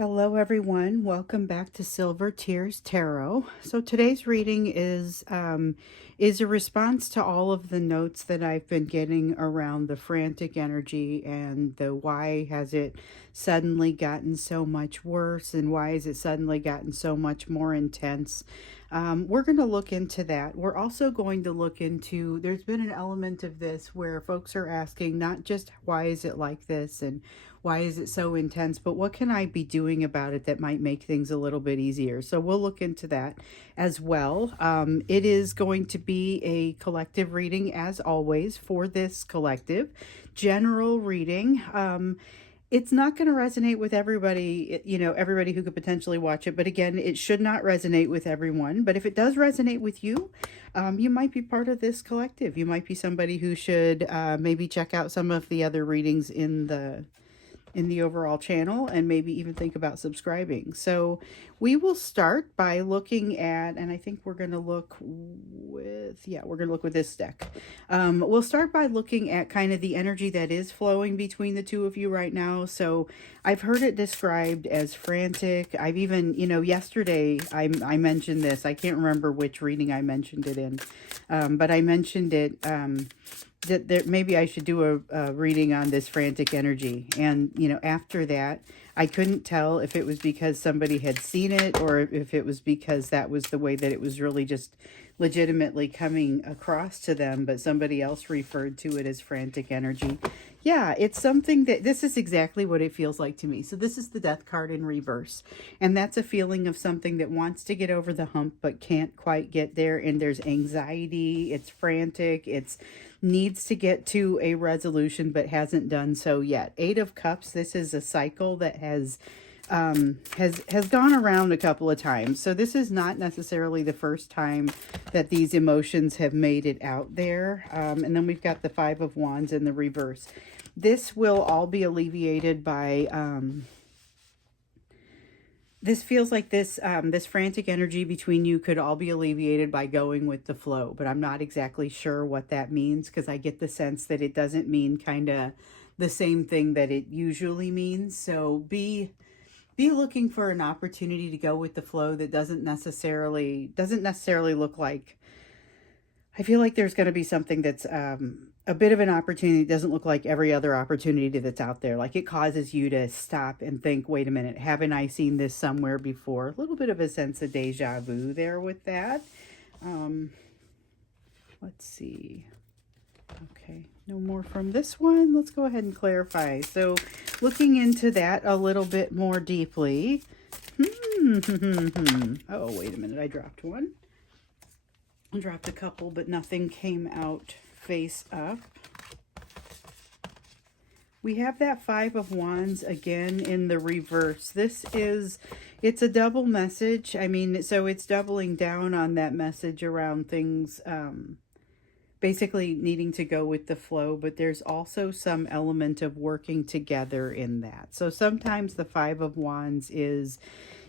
Hello everyone, welcome back to Silver Tears Tarot. So today's reading is a response to all of the notes that I've been getting around the frantic energy and the why has it suddenly gotten so much worse and why has it suddenly gotten so much more intense. We're going to look into that. We're also going to look into, there's been an element of this where folks are asking not just why is it like this and why is it so intense, but what can I be doing about it that might make things a little bit easier? So we'll look into that as well. It is going to be a collective reading as always for this collective. General reading. It's not going to resonate with everybody, everybody who could potentially watch it. But again, it should not resonate with everyone. But if it does resonate with you, you might be part of this collective. You might be somebody who should maybe check out some of the other readings in the overall channel and maybe even think about subscribing. So we will start by looking at, and I think we're going to look with, we're going to look with this deck. We'll start by looking at kind of the energy that is flowing between the two of you right now. So I've heard it described as frantic. I've even, yesterday I mentioned this. I can't remember which reading I mentioned it in, but I mentioned it, that maybe I should do a reading on this frantic energy. And, after that, I couldn't tell if it was because somebody had seen it or if it was because that was the way that it was really just legitimately coming across to them, but somebody else referred to it as frantic energy. Yeah, it's something that, this is exactly what it feels like to me. So this is the Death card in reverse. And that's a feeling of something that wants to get over the hump, but can't quite get there. And there's anxiety, it's frantic, it's needs to get to a resolution, but hasn't done so yet. Eight of Cups, this is a cycle that has gone around a couple of times. So this is not necessarily the first time that these emotions have made it out there. And then we've got the Five of Wands in the reverse. This will all be alleviated by, this feels like this frantic energy between you could all be alleviated by going with the flow, but I'm not exactly sure what that means because I get the sense that it doesn't mean kind of the same thing that it usually means. So be looking for an opportunity to go with the flow that doesn't necessarily look like, I feel like there's going to be something that's a bit of an opportunity. It doesn't look like every other opportunity that's out there. Like it causes you to stop and think, wait a minute, haven't I seen this somewhere before? A little bit of a sense of deja vu there with that. Let's see. Okay, no more from this one. Let's go ahead and clarify. So looking into that a little bit more deeply. Oh, wait a minute. I dropped one. I dropped a couple, but nothing came out face up. We have that Five of Wands again in the reverse. It's a double message. I mean, so it's doubling down on that message around things, basically needing to go with the flow, but there's also some element of working together in that. So sometimes the Five of Wands is,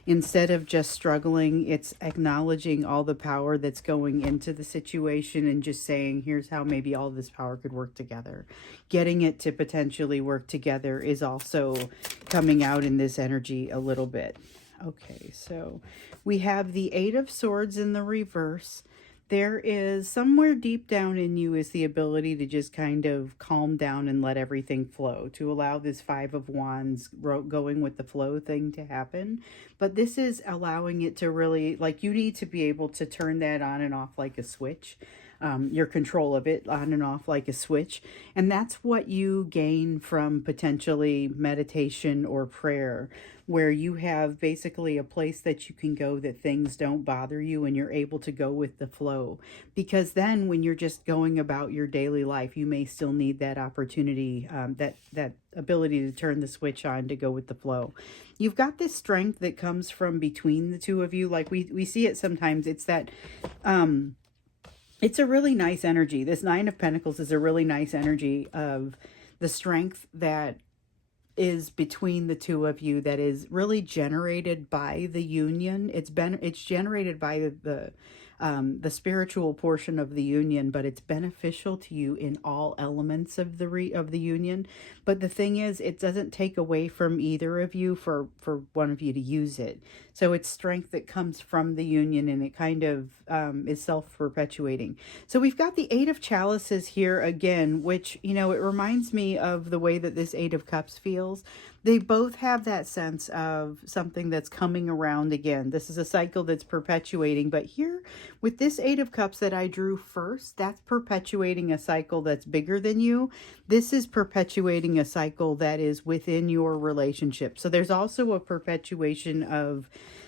instead of just struggling, it's acknowledging all the power that's going into the situation and just saying, here's how maybe all this power could work together. Getting it to potentially work together is also coming out in this energy a little bit. Okay, so we have the Eight of Swords in the reverse. There is somewhere deep down in you is the ability to just kind of calm down and let everything flow, to allow this Five of Wands going with the flow thing to happen. But this is allowing it to really, like, you need to be able to turn that on and off like a switch. Your control of it on and off like a switch. And that's what you gain from potentially meditation or prayer, where you have basically a place that you can go that things don't bother you and you're able to go with the flow. Because then when you're just going about your daily life, you may still need that opportunity, that ability to turn the switch on to go with the flow. You've got this strength that comes from between the two of you. Like we see it sometimes. It's that, it's a really nice energy. This Nine of Pentacles is a really nice energy of the strength that is between the two of you, that is really generated by the union. It's generated by the the spiritual portion of the union, but it's beneficial to you in all elements of the union. But the thing is, it doesn't take away from either of you for one of you to use it. So it's strength that comes from the union, and it kind of is self-perpetuating. So we've got the Eight of Chalices here again, which, you know, it reminds me of the way that this Eight of Cups feels. They both have that sense of something that's coming around again. This is a cycle that's perpetuating, but here with this Eight of Cups that I drew first, that's perpetuating a cycle that's bigger than you. This is perpetuating a cycle that is within your relationship. So there's also a perpetuation of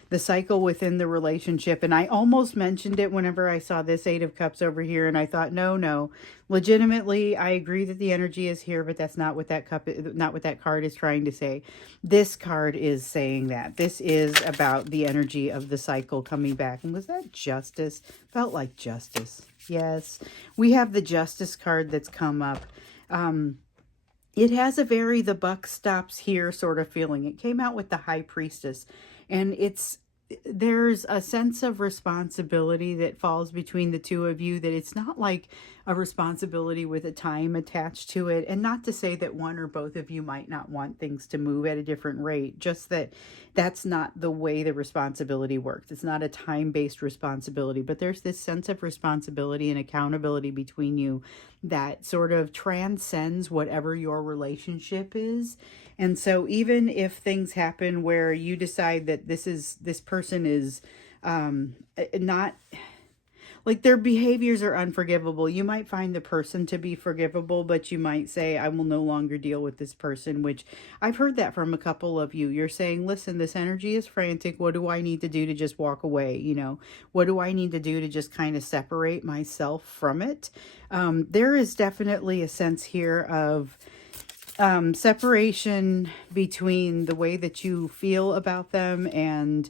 the cycle within the relationship. And I almost mentioned it whenever I saw this Eight of Cups over here, and I thought, no, legitimately, I agree that the energy is here, but that's not what that card is trying to say. This card is saying that. This is about the energy of the cycle coming back. And was that justice? Felt like justice. Yes. We have the Justice card that's come up. It has a very the buck stops here sort of feeling. It came out with the High Priestess, and there's a sense of responsibility that falls between the two of you, that it's not like a responsibility with a time attached to it. And not to say that one or both of you might not want things to move at a different rate, just that that's not the way the responsibility works. It's not a time-based responsibility, but there's this sense of responsibility and accountability between you that sort of transcends whatever your relationship is. And so even if things happen where you decide that this person is not, like, their behaviors are unforgivable, you might find the person to be forgivable, but you might say, I will no longer deal with this person, which I've heard that from a couple of you. You're saying, listen, this energy is frantic. What do I need to do to just walk away? You know, what do I need to do to just kind of separate myself from it? There is definitely a sense here of separation between the way that you feel about them and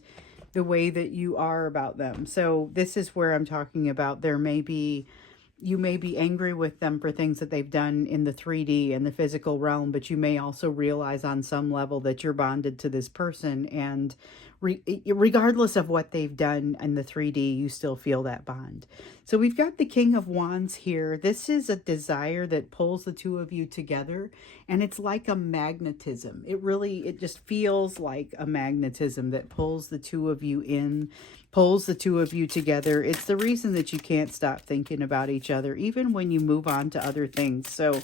the way that you are about them. So this is where I'm talking about you may be angry with them for things that they've done in the 3D and the physical realm, but you may also realize on some level that you're bonded to this person, and regardless of what they've done in the 3D, you still feel that bond. So we've got the King of Wands here. This is a desire that pulls the two of you together, and it's like a magnetism. It just feels like a magnetism that pulls the two of you in, pulls the two of you together. It's the reason that you can't stop thinking about each other, even when you move on to other things. So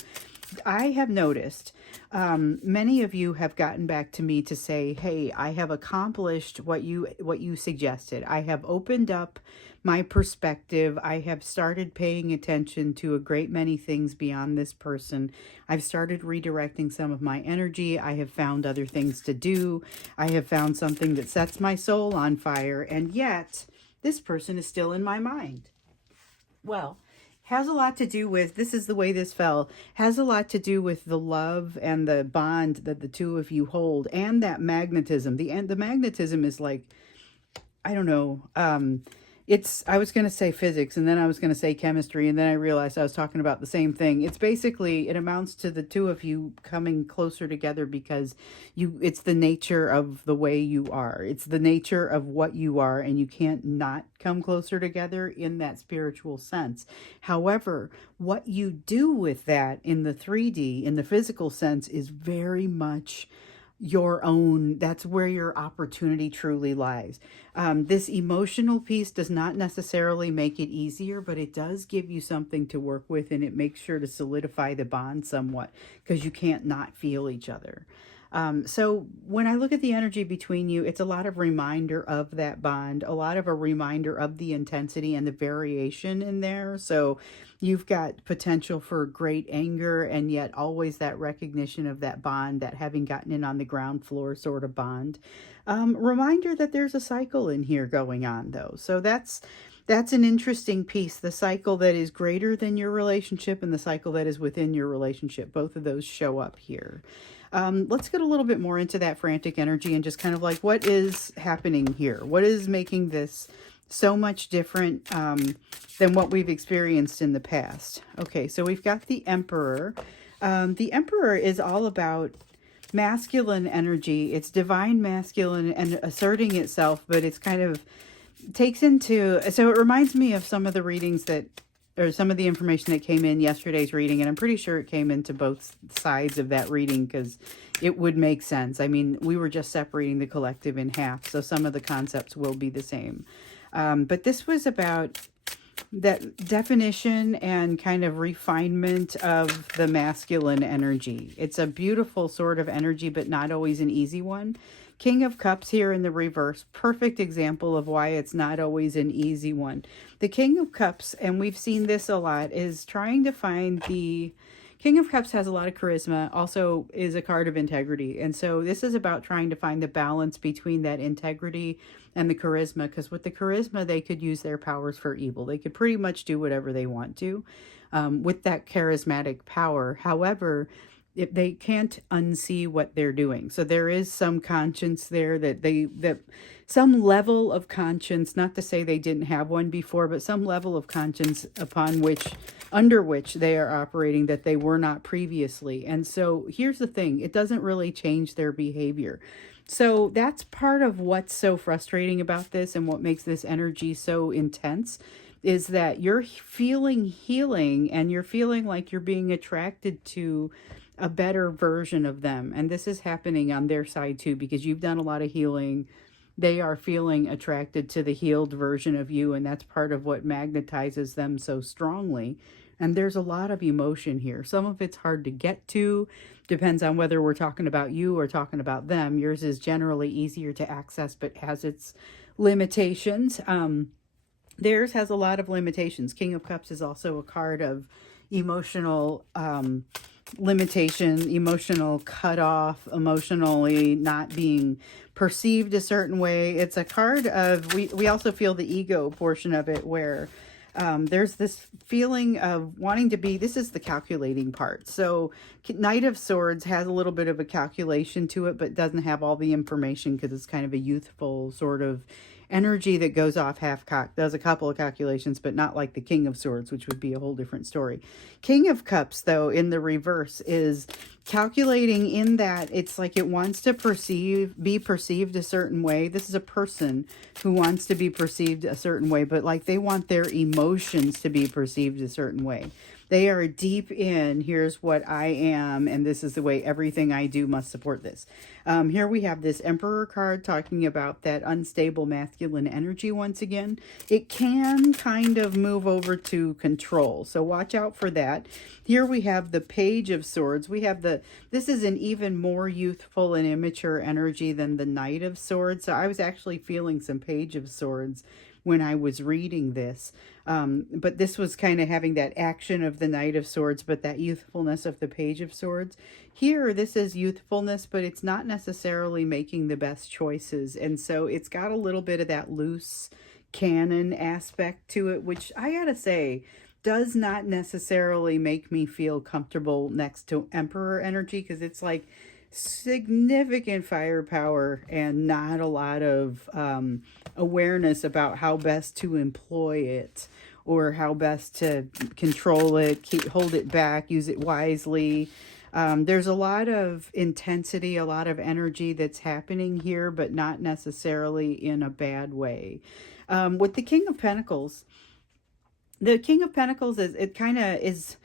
I have noticed many of you have gotten back to me to say, hey, I have accomplished what you suggested. I have opened up my perspective. I have started paying attention to a great many things beyond this person. I've started redirecting some of my energy. I have found other things to do. I have found something that sets my soul on fire. And yet, this person is still in my mind. Well, has a lot to do with, this is the way this fell, has a lot to do with the love and the bond that the two of you hold, and that magnetism. The magnetism is like, I don't know, I was going to say physics, and then I was going to say chemistry, and then I realized I was talking about the same thing. It's basically, it amounts to the two of you coming closer together because it's the nature of the way you are. It's the nature of what you are, and you can't not come closer together in that spiritual sense. However, what you do with that in the 3D, in the physical sense, is very much your own. That's where your opportunity truly lies. This emotional piece does not necessarily make it easier, but it does give you something to work with, and it makes sure to solidify the bond somewhat, because you can't not feel each other. So when I look at the energy between you, it's a lot of reminder of that bond, a lot of a reminder of the intensity and the variation in there. So you've got potential for great anger, and yet always that recognition of that bond, that having gotten in on the ground floor sort of bond. Reminder that there's a cycle in here going on, though. So that's an interesting piece, the cycle that is greater than your relationship and the cycle that is within your relationship. Both of those show up here. Let's get a little bit more into that frantic energy and just kind of like, what is happening here? What is making this so much different than what we've experienced in the past? Okay, so we've got the Emperor. The Emperor is all about masculine energy. It's divine masculine and asserting itself, but it's kind of takes into, so it reminds me of some of the readings that, or some of the information that came in yesterday's reading, and I'm pretty sure it came into both sides of that reading because it would make sense. I mean, we were just separating the collective in half, so some of the concepts will be the same. But this was about that definition and kind of refinement of the masculine energy. It's a beautiful sort of energy, but not always an easy one. King of Cups here in the reverse, perfect example of why it's not always an easy one. The King of Cups, and we've seen this a lot, is trying to find the King of Cups has a lot of charisma, also is a card of integrity. And so this is about trying to find the balance between that integrity and the charisma, because with the charisma, they could use their powers for evil. They could pretty much do whatever they want to with that charismatic power. However, if they can't unsee what they're doing. So there is some conscience there that some level of conscience, not to say they didn't have one before, but some level of conscience under which they are operating that they were not previously. And so here's the thing, it doesn't really change their behavior. So that's part of what's so frustrating about this and what makes this energy so intense is that you're feeling healing and you're feeling like you're being attracted to a better version of them. And this is happening on their side too, because you've done a lot of healing. They are feeling attracted to the healed version of you, and that's part of what magnetizes them so strongly. And there's a lot of emotion here. Some of it's hard to get to, depends on whether we're talking about you or talking about them. Yours is generally easier to access, but has its limitations. Theirs has a lot of limitations. King of Cups is also a card of emotional limitation, emotional cutoff, emotionally not being perceived a certain way. It's a card of, we also feel the ego portion of it where there's this feeling of wanting to be, this is the calculating part. So Knight of Swords has a little bit of a calculation to it, but doesn't have all the information because it's kind of a youthful sort of energy that goes off half-cocked, does a couple of calculations, but not like the King of Swords, which would be a whole different story. King of Cups, though, in the reverse, is calculating in that it's like it wants to be perceived a certain way. This is a person who wants to be perceived a certain way, but like they want their emotions to be perceived a certain way. They are deep in, here's what I am, and this is the way everything I do must support this. Here we have this Emperor card talking about that unstable masculine energy once again. It can kind of move over to control, so watch out for that. Here we have the Page of Swords. We have this is an even more youthful and immature energy than the Knight of Swords. So I was actually feeling some Page of Swords when I was reading this. But this was kind of having that action of the Knight of Swords, but that youthfulness of the Page of Swords. Here, this is youthfulness, but it's not necessarily making the best choices. And so it's got a little bit of that loose cannon aspect to it, which I gotta say, does not necessarily make me feel comfortable next to Emperor energy, because it's like significant firepower and not a lot of awareness about how best to employ it or how best to control it, hold it back, use it wisely. There's a lot of intensity, a lot of energy that's happening here, but not necessarily in a bad way. With the King of Pentacles, it kind of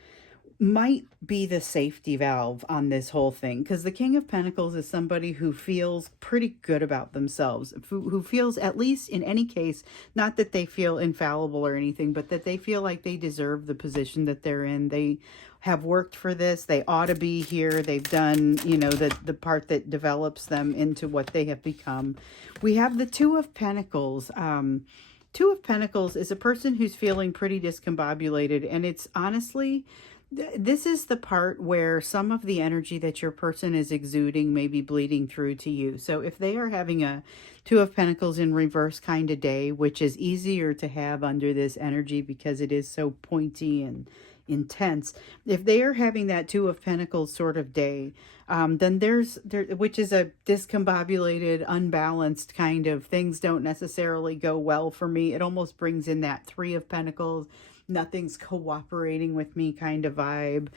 might be the safety valve on this whole thing, because the King of Pentacles is somebody who feels pretty good about themselves, who feels, at least in any case, not that they feel infallible or anything, but that they feel like they deserve the position that they're in. They have worked for this. They ought to be here. They've done, the part that develops them into what they have become. We have the Two of Pentacles. Two of Pentacles is a person who's feeling pretty discombobulated, and it's honestly, this is the part where some of the energy that your person is exuding may be bleeding through to you. So if they are having a Two of Pentacles in reverse kind of day, which is easier to have under this energy because it is so pointy and intense, if they are having that Two of Pentacles sort of day, then which is a discombobulated, unbalanced kind of, things don't necessarily go well for me. It almost brings in that Three of Pentacles, nothing's cooperating with me kind of vibe.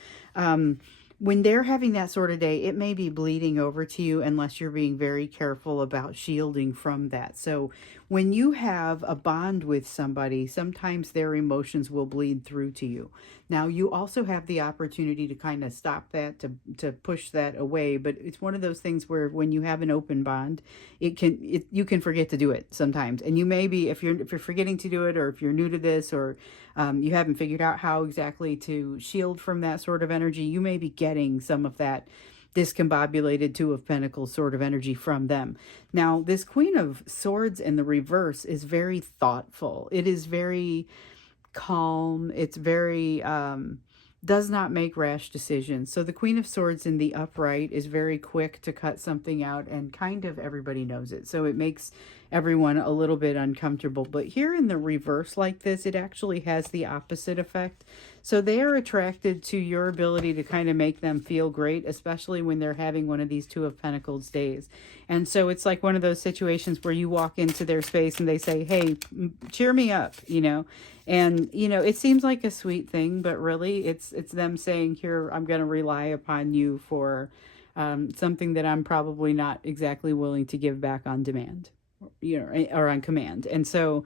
when they're having that sort of day, it may be bleeding over to you unless you're being very careful about shielding from that. So when you have a bond with somebody, sometimes their emotions will bleed through to you. Now, you also have the opportunity to kind of stop that, to push that away, but it's one of those things where when you have an open bond, you can forget to do it sometimes. And you may be, if you're forgetting to do it, or if you're new to this, or you haven't figured out how exactly to shield from that sort of energy, you may be getting some of that discombobulated Two of Pentacles sort of energy from them. Now, this Queen of Swords in the reverse is very thoughtful. It is very calm. It's very, does not make rash decisions. So the Queen of Swords in the upright is very quick to cut something out, and kind of everybody knows it. So it makes everyone a little bit uncomfortable. But here in the reverse like this, it actually has the opposite effect. So they are attracted to your ability to kind of make them feel great, especially when they're having one of these Two of Pentacles days. And so it's like one of those situations where you walk into their space and they say, hey, cheer me up, you know. And, you know, it seems like a sweet thing, but really it's them saying, here, I'm going to rely upon you for something that I'm probably not exactly willing to give back on demand, you know, or on command. And so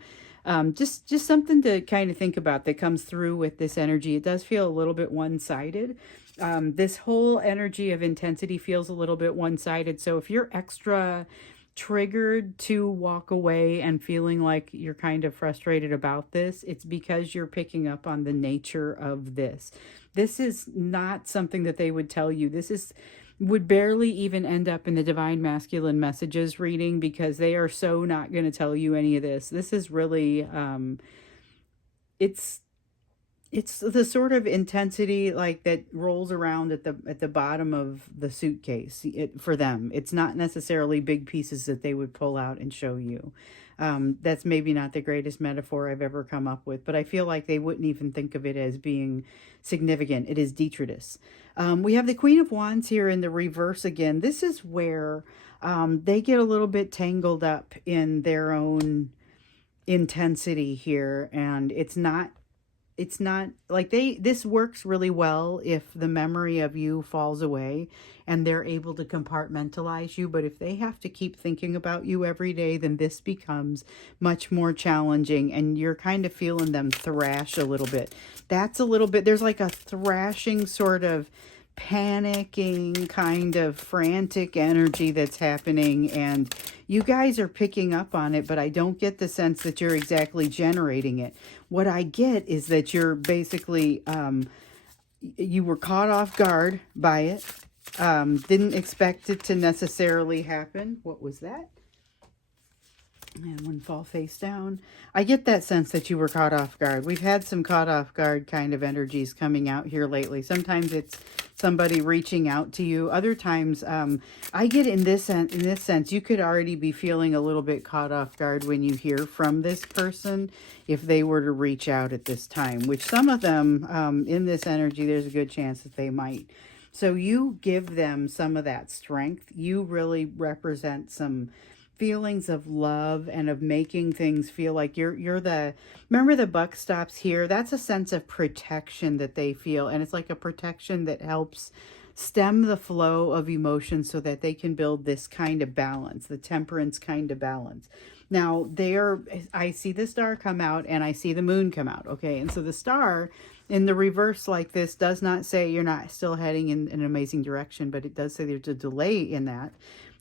just something to kind of think about that comes through with this energy. It does feel a little bit one-sided. This whole energy of intensity feels a little bit one-sided. So if you're extra triggered to walk away and feeling like you're kind of frustrated about this, it's because you're picking up on the nature of this. This is not something that they would tell you. Would barely even end up in the Divine Masculine Messages reading, because they are so not going to tell you any of this. This is really, it's the sort of intensity like that rolls around at the bottom of the suitcase. For them, it's not necessarily big pieces that they would pull out and show you. That's maybe not the greatest metaphor I've ever come up with, but I feel like they wouldn't even think of it as being significant. It is detritus. We have the Queen of Wands here in the reverse again. This is where they get a little bit tangled up in their own intensity here, and it's not like this works really well if the memory of you falls away and they're able to compartmentalize you. But if they have to keep thinking about you every day, then this becomes much more challenging, and you're kind of feeling them thrash a little bit. That's a little bit, there's like a thrashing sort of panicking kind of frantic energy that's happening, and you guys are picking up on it, but I don't get the sense that you're exactly generating it. What I get is that you're basically you were caught off guard by it, didn't expect it to necessarily happen. What was that? And one fall face down. I get that sense that you were caught off guard. We've had some caught off guard kind of energies coming out here lately. Sometimes it's somebody reaching out to you. Other times, I get in this sense, you could already be feeling a little bit caught off guard when you hear from this person, if they were to reach out at this time, which some of them in this energy, there's a good chance that they might. So you give them some of that strength. You really represent some feelings of love and of making things feel like you're the, remember the buck stops here? That's a sense of protection that they feel, and it's like a protection that helps stem the flow of emotions so that they can build this kind of balance, the temperance kind of balance. Now I see the star come out and I see the moon come out. Okay. And so the star in the reverse like this does not say you're not still heading in an amazing direction, but it does say there's a delay in that.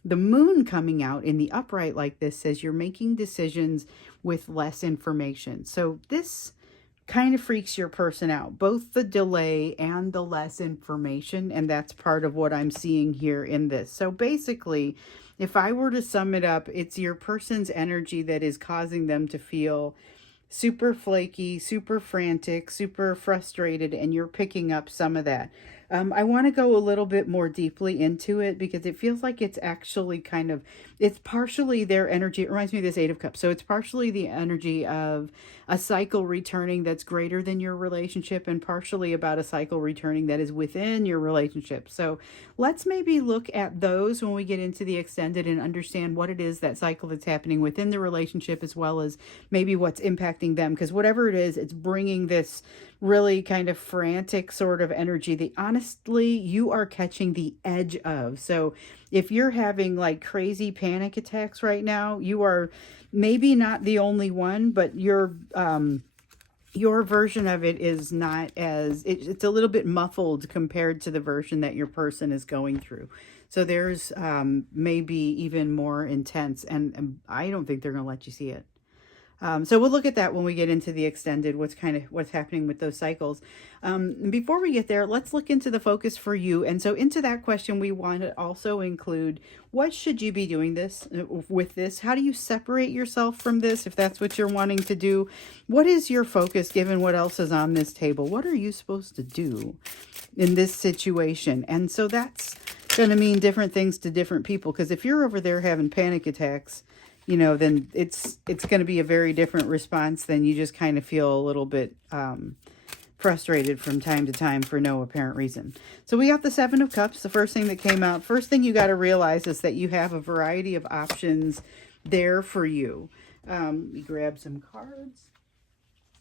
The moon coming out in the upright like this says you're making decisions with less information. So this kind of freaks your person out, both the delay and the less information. And that's part of what I'm seeing here in this. So basically, if I were to sum it up, it's your person's energy that is causing them to feel super flaky, super frantic, super frustrated, and you're picking up some of that. I want to go a little bit more deeply into it because it feels like it's actually kind of, it's partially their energy. It reminds me of this Eight of Cups. So it's partially the energy of a cycle returning that's greater than your relationship, and partially about a cycle returning that is within your relationship. So let's maybe look at those when we get into the extended and understand what it is, that cycle that's happening within the relationship, as well as maybe what's impacting them. Because whatever it is, it's bringing this really kind of frantic sort of energy that honestly you are catching the edge of. So if you're having like crazy panic attacks right now, you are maybe not the only one, but your version of it is not as, it's a little bit muffled compared to the version that your person is going through. So there's maybe even more intense, and I don't think they're going to let you see it. So we'll look at that when we get into the extended, what's happening with those cycles. Before we get there, let's look into the focus for you. And so into that question, we want to also include, what should you be doing with this? How do you separate yourself from this if that's what you're wanting to do? What is your focus given what else is on this table? What are you supposed to do in this situation? And so that's going to mean different things to different people, because if you're over there having panic attacks, then it's going to be a very different response than you just kind of feel a little bit frustrated from time to time for no apparent reason. So we got the Seven of Cups, the first thing that came out. First thing you got to realize is that you have a variety of options there for you. Let me grab some cards.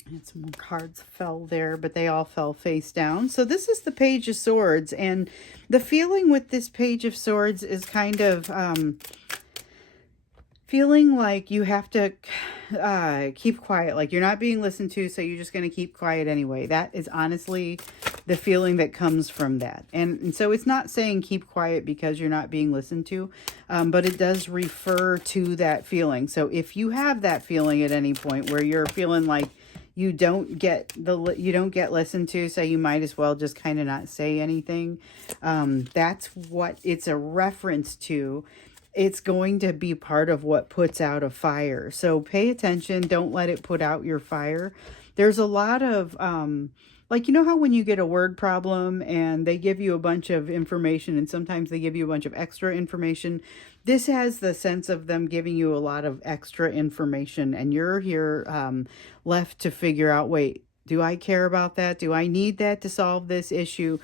And some more cards fell there, but they all fell face down. So this is the Page of Swords, and the feeling with this Page of Swords is kind of feeling like you have to keep quiet, like you're not being listened to, so you're just going to keep quiet anyway. That is honestly the feeling that comes from that. And so it's not saying keep quiet because you're not being listened to, but it does refer to that feeling. So if you have that feeling at any point where you're feeling like you don't get listened to, so you might as well just kind of not say anything, that's what it's a reference to. It's going to be part of what puts out a fire. So pay attention. Don't let it put out your fire. There's a lot of, like, you know how when you get a word problem and they give you a bunch of information and sometimes they give you a bunch of extra information? This has the sense of them giving you a lot of extra information, and you're here left to figure out, wait, do I care about that? Do I need that to solve this issue?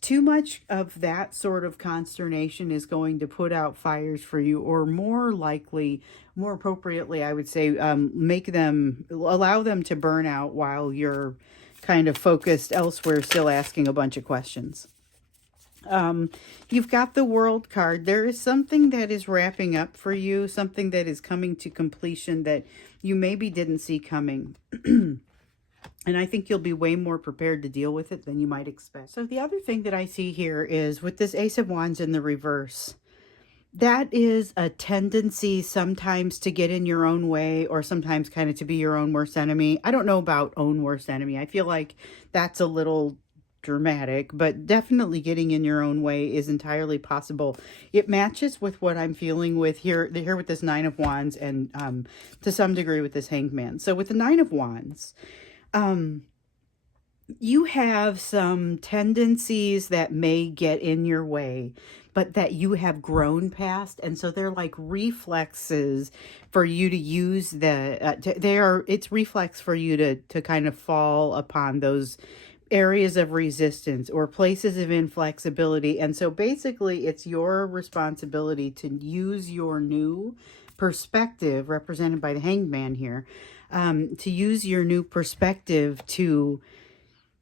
Too much of that sort of consternation is going to put out fires for you, or more likely, more appropriately, I would say, allow them to burn out while you're kind of focused elsewhere, still asking a bunch of questions. You've got the World card. There is something that is wrapping up for you, something that is coming to completion that you maybe didn't see coming. And I think you'll be way more prepared to deal with it than you might expect. So the other thing that I see here is with this Ace of Wands in the reverse, that is a tendency sometimes to get in your own way, or sometimes kind of to be your own worst enemy. I don't know about own worst enemy. I feel like that's a little dramatic, but definitely getting in your own way is entirely possible. It matches with what I'm feeling with here with this Nine of Wands, and to some degree with this Hanged Man. So with the Nine of Wands, you have some tendencies that may get in your way, but that you have grown past. And so they're like reflexes for you to use it's reflex for you to kind of fall upon those areas of resistance or places of inflexibility. And so basically it's your responsibility to use your new perspective, represented by the Hanged Man here, to use your new perspective to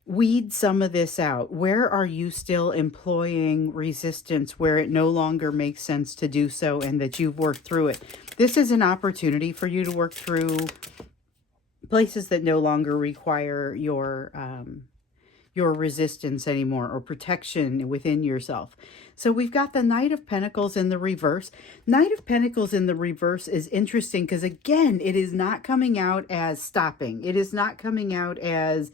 weed some of this out. Where are you still employing resistance where it no longer makes sense to do so, and that you've worked through it? This is an opportunity for you to work through places that no longer require your resistance anymore, or protection within yourself. So we've got the Knight of Pentacles in the reverse. Knight of Pentacles in the reverse is interesting because, again, it is not coming out as stopping. It is not coming out as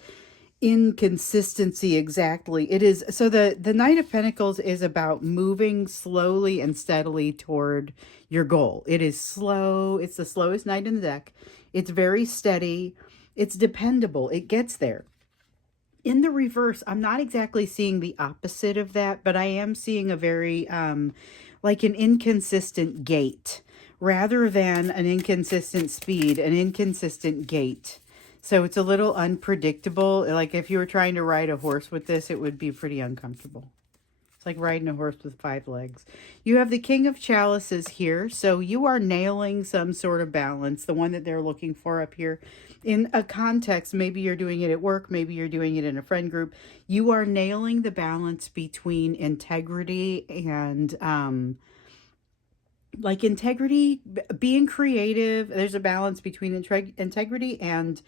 inconsistency exactly. It is, so the Knight of Pentacles is about moving slowly and steadily toward your goal. It is slow. It's the slowest knight in the deck. It's very steady. It's dependable. It gets there. In the reverse, I'm not exactly seeing the opposite of that, but I am seeing a very, like an inconsistent gait, rather than an inconsistent speed, an inconsistent gait. So it's a little unpredictable. Like if you were trying to ride a horse with this, it would be pretty uncomfortable. It's like riding a horse with 5 legs. You have the King of Chalices here. So you are nailing some sort of balance, the one that they're looking for up here. In a context, maybe you're doing it at work, maybe you're doing it in a friend group. You are nailing the balance between integrity and like integrity, being creative. There's a balance between integrity and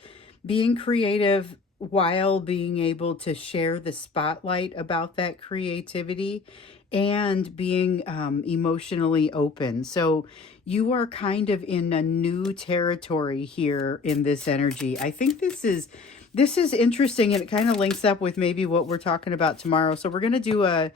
being creative while being able to share the spotlight about that creativity and being emotionally open. So you are kind of in a new territory here in this energy. I think this is interesting, and it kind of links up with maybe what we're talking about tomorrow. So we're going to do a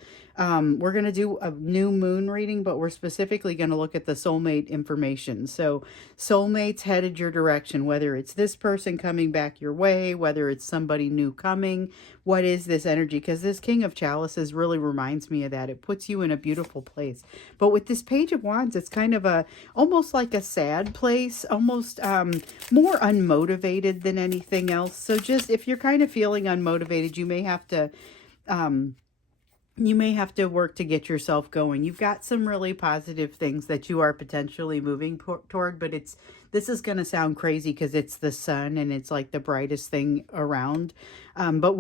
new moon reading, but we're specifically going to look at the soulmate information. So soulmates headed your direction, whether it's this person coming back your way, whether it's somebody new coming. What is this energy? Because this King of Chalices really reminds me of that. It puts you in a beautiful place. But with this Page of Wands, it's kind of almost like a sad place, almost more unmotivated than anything else. So just if you're kind of feeling unmotivated, you may have to work to get yourself going. You've got some really positive things that you are potentially moving toward, but this is going to sound crazy because it's the sun and it's like the brightest thing around. But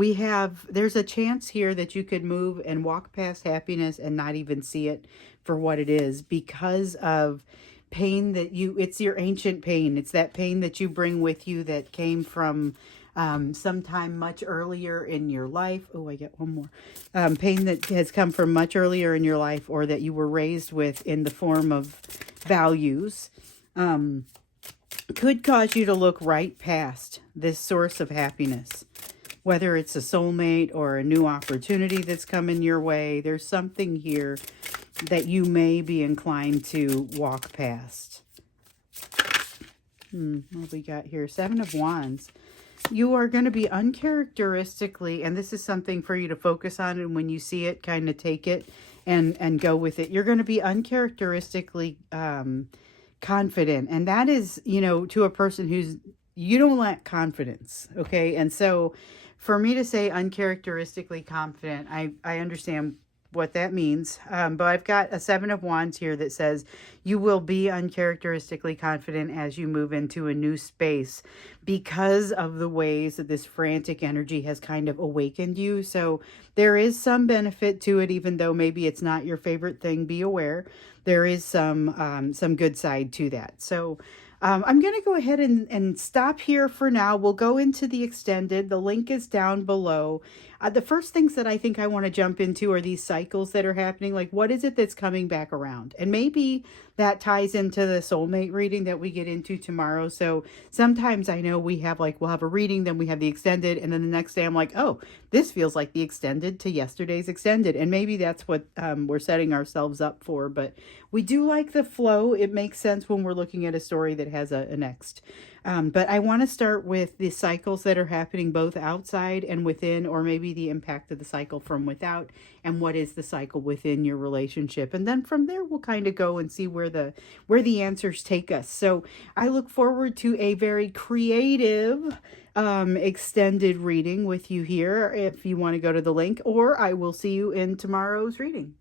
there's a chance here that you could move and walk past happiness and not even see it for what it is, because of pain it's your ancient pain. It's that pain that you bring with you that came from sometime much earlier in your life. Oh, I get one more. Pain that has come from much earlier in your life, or that you were raised with in the form of values, could cause you to look right past this source of happiness. Whether it's a soulmate or a new opportunity that's coming your way, there's something here that you may be inclined to walk past. What we got here? 7 of Wands. You are going to be uncharacteristically, and this is something for you to focus on, and when you see it, kind of take it and go with it. You're going to be uncharacteristically confident, and that is, to a person you don't lack confidence, okay? And so for me to say uncharacteristically confident, I understand what that means. But I've got a 7 of Wands here that says you will be uncharacteristically confident as you move into a new space because of the ways that this frantic energy has kind of awakened you. So there is some benefit to it, even though maybe it's not your favorite thing. Be aware there is some good side to that. So I'm going to go ahead and stop here for now. We'll go into the extended. The link is down below. The first things that I think I want to jump into are these cycles that are happening. Like, what is it that's coming back around? And maybe that ties into the soulmate reading that we get into tomorrow. So sometimes I know we'll have a reading, then we have the extended, and then the next day I'm like, oh, this feels like the extended to yesterday's extended. And maybe that's what we're setting ourselves up for. But we do like the flow. It makes sense when we're looking at a story that has a next. But I want to start with the cycles that are happening both outside and within, or maybe the impact of the cycle from without, and what is the cycle within your relationship. And then from there, we'll kind of go and see where the answers take us. So I look forward to a very creative extended reading with you here if you want to go to the link, or I will see you in tomorrow's reading.